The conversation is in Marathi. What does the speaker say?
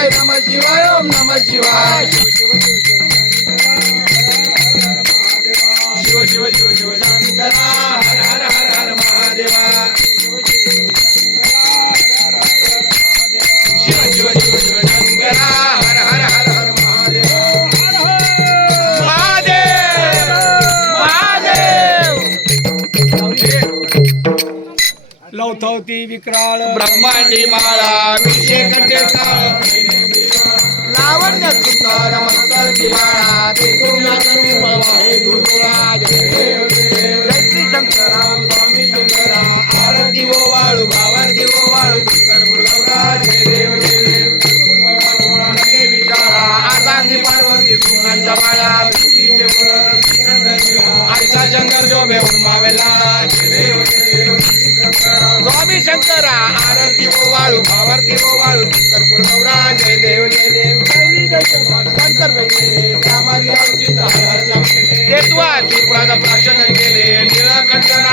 शिवाय नम शिवाय ओम नम शिवाय शिव शिव शिव शिव शंकरा हर हर हर हर महादेवा शिव शिव शिव शिव शंकरा हर हर हर हर महादेव महादेव महादेव लवथवती विक्राळ ब्रह्मांडी माळा विषय कंठे काळ लावण्य सुंदर मस्तकी माळा ते तुला कमी प्रवाहे गुरुराज देव देव जय श्री शंकराम स्वामी शंकरा आरती ओ वाळू भावारती ओ वाळू शंकर गुरुराज देव देव कोणाने विचारा आसांगी पार्वती सुनांच्या माळा तुझीचे आयसा शंकर जो बेऊन मावेला देव देव स्वामी शंकरा आरती ओ वाळू भावारती ओ वाळू शंकर गुरुराज जय देव जय देव तेत्वा त्रिपुराचा प्राशन केले निळकंठना